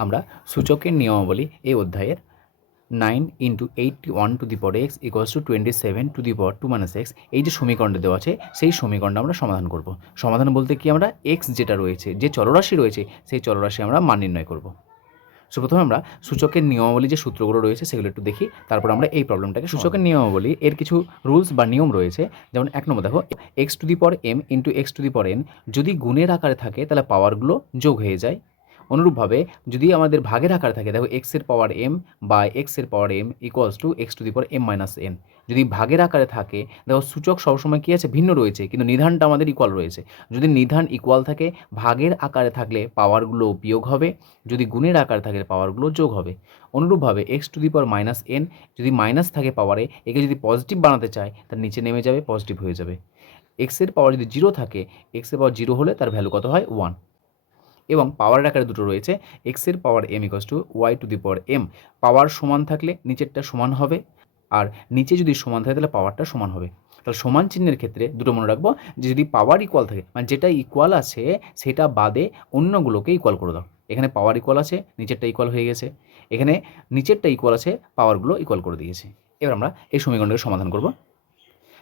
আমরা সূচকের নিয়মাবলী এই অধ্যায়ের nine into eighty one to the power X equals to twenty seven to the power two minus x এই যে সমীকরণটা দেওয়া আছে সেই সমীকরণটা আমরা সমাধান করব। সমাধান বলতে কি আমরা এক্স যেটা রয়েছে যে চলরাশি রয়েছে সেই চলরাশি আমরা মান নির্ণয় করব। সো প্রথমে আমরা সূচকের নিয়মাবলী যে সূত্রগুলো রয়েছে সেগুলো একটু দেখি তারপর আমরা এই প্রবলেমটাকে সূচকের নিয়মাবলী এর কিছু রুলস বা নিয়ম রয়েছে যেমন এক নম্বর দেখো x to the power m into x to the power n যদি গুণের আকারে থাকে তাহলে পাওয়ারগুলো যোগ হয়ে যায়। অনুরূপভাবে যদি আমাদের ভাগের আকার থাকে, দেখো এক্সের পাওয়ার এম বা এক্সের power m equals to x to the power m minus n যদি ভাগের আকারে থাকে, দেখো সূচক সবসময় কী আছে? ভিন্ন রয়েছে, কিন্তু নিধানটা আমাদের ইকুয়াল রয়েছে। যদি নিধান ইকুয়াল থাকে, ভাগের আকারে থাকলে পাওয়ারগুলো বিয়োগ হবে, যদি গুণের আকারে থাকলে পাওয়ারগুলো যোগ হবে। অনুরূপভাবে x to the power minus n যদি মাইনাস থাকে পাওয়ারে একে যদি পজিটিভ বানাতে চায়, তার নিচে নেমে যাবে পজিটিভ হয়ে যাবে। এক্সের পাওয়ার যদি জিরো থাকে এক্সের পাওয়ার জিরো হলে তার ভ্যালু কত হয়? ওয়ান এবং পাওয়ার আকারে দুটো রয়েছে এক্সের power m equals to y to the power m power সমান থাকলে নিচেরটা সমান হবে, আর নিচে যদি সমান থাকে তাহলে পাওয়ারটা সমান হবে। তাহলে সমান চিহ্নের ক্ষেত্রে দুটো মনে রাখব যে যদি পাওয়ার ইকুয়াল থাকে মানে যেটা ইকুয়াল আছে সেটা বাদে অন্যগুলোকে ইকুয়াল করে দাও। এখানে পাওয়ার ইকুয়াল আছে, নিচেরটা ইকুয়াল হয়ে গেছে। এখানে নিচেরটা ইকুয়াল আছে পাওয়ারগুলো ইকুয়াল করে দিয়েছে। এবার আমরা এই সমীকরণটাকে সমাধান করব।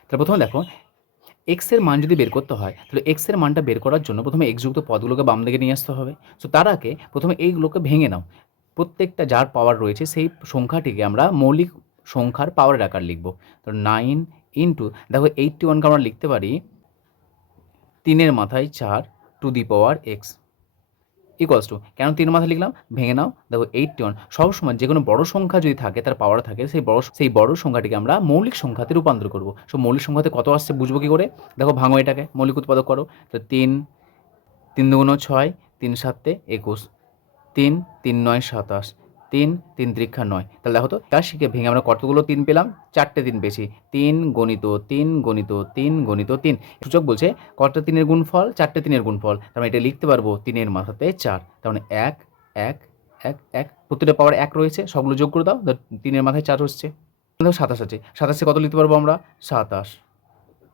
তাহলে প্রথমে দেখো এক্সের মান যদি বের করতে হয়, তাহলে এক্সের মানটা বের করার জন্য প্রথমে এক্সযুক্ত পদগুলোকে বাম দিকে নিয়ে আসতে হবে। সো তার আগে প্রথমে এইগুলোকে ভেঙে নাও। প্রত্যেকটা যার পাওয়ার রয়েছে, সেই সংখ্যাটিকে আমরা মৌলিক সংখ্যার পাওয়ারের আকার লিখব। তো নাইন ইন্টু দেখো এইটটি ওয়ানকে আমরা লিখতে পারি, তিনের মাথায় চার to the power x equals to কেন তিন মাথা লিখলাম? ভেঙে নাও। দেখো এইটটি ওয়ান সবসময় যে কোনো বড় সংখ্যা যদি থাকে, তার পাওয়ার থাকে, সেই বড় সেই বড় সংখ্যাটিকে আমরা মৌলিক সংখ্যাতে রূপান্তর করব। সো মৌলিক সংখ্যাতে কত আসছে বুঝব কী করে? দেখো ভাঙো এটাকে, মৌলিক উৎপাদক করো। তো তিন তিন দুগুণ ছয়, তিন সাতে একুশ, তিন তিন নয় সাতাশ তিন তিন ত্রিক্ষা নয়। তাহলে দেখো তো শিখে ভেঙে আমরা কতগুলো তিন পেলাম? চারটে তিন পেয়েছি। তিন গণিত তিন গণিত তিন গণিত, তিন। সূচক বলছে কটা তিনের গুণফল? চারটে তিনের গুণফল। তার মানে এটা লিখতে পারব তিনের মাথাতে চার। তার মানে এক এক এক এক। প্রতিটা পাওয়ার এক রয়েছে। সবগুলো যোগ করে দাও তিনের মাথায় চার হচ্ছে। সাতাশ আছে। সাতাশে কত লিখতে পারব আমরা? সাতাশ।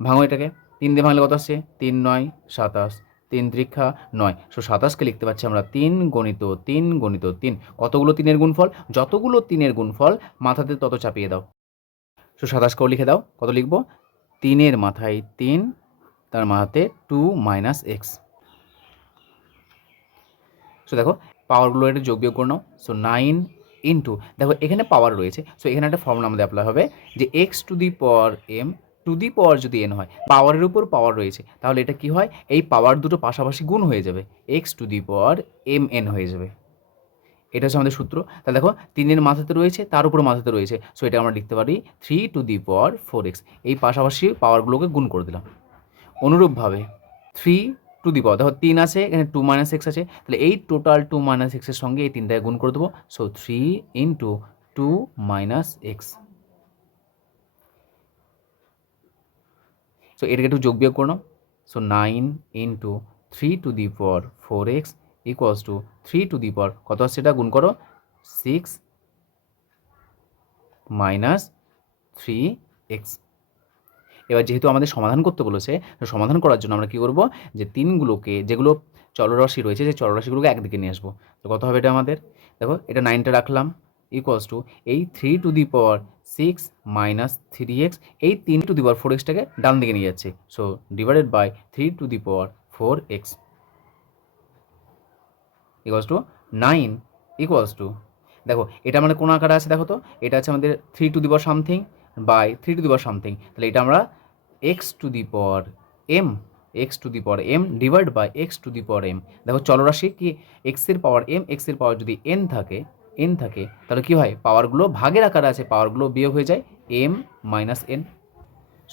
ভাঙো এটাকে। তিন দিয়ে ভাঙলে কত আসছে? তিন নয়, সাতাশ। তিন ত্রিক্ষা নয়। সো সাতাশকে লিখতে পাচ্ছি আমরা তিন গণিত তিন গণিত তিন। কতগুলো তিনের গুণফল? যতগুলো তিনের গুণফল মাথাতে তত চাপিয়ে দাও। সো সাতাশকেও লিখে দাও। কত লিখব? তিনের মাথায় তিন, তার মাথাতে টু মাইনাস এক্স। সো দেখো, পাওয়ারগুলো এটা যোগ বিয়োগ করে নাও। সো নাইন ইন্টু, দেখো এখানে পাওয়ার রয়েছে। সো এখানে একটা ফর্মুলা আমাদের অ্যাপ্লাই হবে যে x to the power m to the power যদি এন হয় পাওয়ারের উপর পাওয়ার রয়েছে, তাহলে এটা কি হয়? এই পাওয়ার দুটো পাশাপাশি গুণ হয়ে যাবে x to the power m n হয়ে যাবে। এটা হচ্ছে আমাদের সূত্র। তাহলে দেখো, তিনের মাথাতে রয়েছে, তার উপর মাথাতে রয়েছে সো এটা আমরা লিখতে পারি three to the power four x এই পাশাপাশি পাওয়ারগুলোকে গুণ করে দিলাম। অনুরূপভাবে থ্রি টু দি পাওয়ার দেখো তিন আছে, এখানে টু মাইনাস এক্স আছে, তাহলে এই টোটাল টু মাইনাস এক্সের সঙ্গে এই তিনটাকে গুণ করে দেবো। So three into two minus x so এটাকে একটু যোগ বিয়োগ করে নাও। So nine into three to the power four x equals to three to the power কত আসছে এটা? গুণ করো। সিক্স মাইনাস থ্রি এক্স এবার যেহেতু আমাদের সমাধান করতে বলেছে, তো সমাধান করার জন্য আমরা কী করব? যে তিনগুলোকে, যেগুলো চলরাশি রয়েছে সেই চলরাশিগুলোকে একদিকে নিয়ে আসব। তো কত হবে এটা আমাদের? দেখো, এটা নাইনটা রাখলাম। ইকুয়ালস টু এই three to the power six minus three x এই তিন টু দি পাওয়ার ফোর এক্সটাকে ডান দিকে নিয়ে যাচ্ছে। So divided by three to the power four x equals to nine equals to দেখো, এটা আমাদের কোন আকারে আছে দেখো তো? এটা আছে আমাদের three to the power something by three to the power something তাহলে এটা আমরা x to the power m x to the power m divide by x to the power m দেখো, চলরাশি কি? এক্সের পাওয়ার এম এক্সের পাওয়ার যদি এন থাকে এন থাকে, তাহলে কী হয়? পাওয়ারগুলো ভাগের আকারে আছে, পাওয়ারগুলো বিয়োগ হয়ে যায় এম মাইনাস এন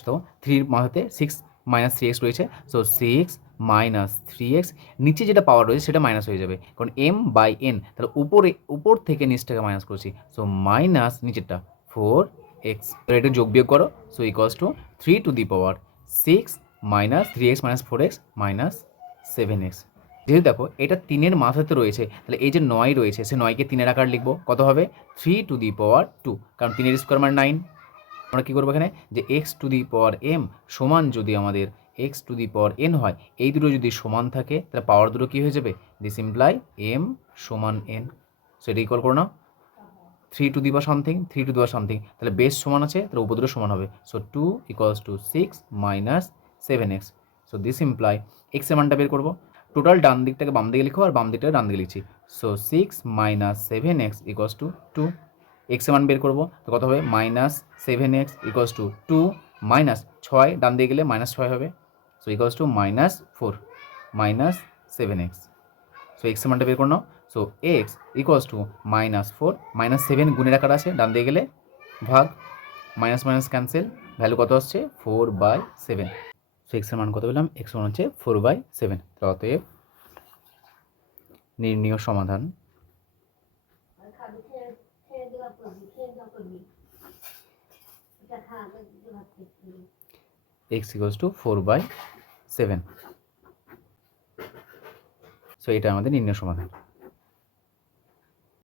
তো থ্রির মাথাতে সিক্স মাইনাস থ্রি এক্স রয়েছে so six minus three x নিচে যেটা পাওয়ার রয়েছে সেটা মাইনাস হয়ে যাবে। কারণ এম বাই এন তাহলে উপরে, উপর থেকে নিচটাকে মাইনাস করছি। সো মাইনাস নিচেরটা ফোর এক্স এটা যোগ বিয়োগ করো so equals to three to the power six minus three x minus four x minus seven x যেহেতু দেখো, এটা তিনের মাথাতে রয়েছে, তাহলে এই যে নয় রয়েছে, সে নয়কে তিনের আকার লিখব, কত হবে? Three to the power two কারণ তিনের স্কোয়ার মানে নাইন আমরা কী করব এখানে? যে x to the power m সমান যদি আমাদের x to the power n হয়, এই দুটো যদি সমান থাকে, তাহলে পাওয়ার দুটো কী হয়ে যাবে? দিস ইমপ্লাই এম সমান এন সো এটা ইকুয়াল করে নাও। থ্রি টু দি বা সামথিং থ্রি টু দি বা সামথিং তাহলে বেস সমান আছে, তাহলে উপদ্র সমান হবে। So two equals to six minus seven x so this imply এক্সের মানটা বের করব। টোটাল ডান দিকটাকে বাম দিকে লিখব আর বাম দিকটাকে ডান দিকে লিখছি। So six minus seven x equals to two এক্সের মান বের করব। তো কত হবে? Minus seven x equals to two minus ছয়। ডান দিকে গেলে মাইনাস ছয় হবে। So equals to minus four minus seven x so এক্সের মানটা বের করে নাও। So x equals to minus four minus seven গুণের আকার আছে। ডান দিয়ে গেলে ভাগ। মাইনাস মাইনাস ক্যান্সেল ভ্যালু কত আসছে? ফোর বাই সেভেন সো এক্সের মান কত পেলাম? এক্স মান হচ্ছে ফোর বাই সেভেন অতএব নির্ণীয় সমাধান x equals to four by seven so এটা আমাদের নির্ণয় সমাধান।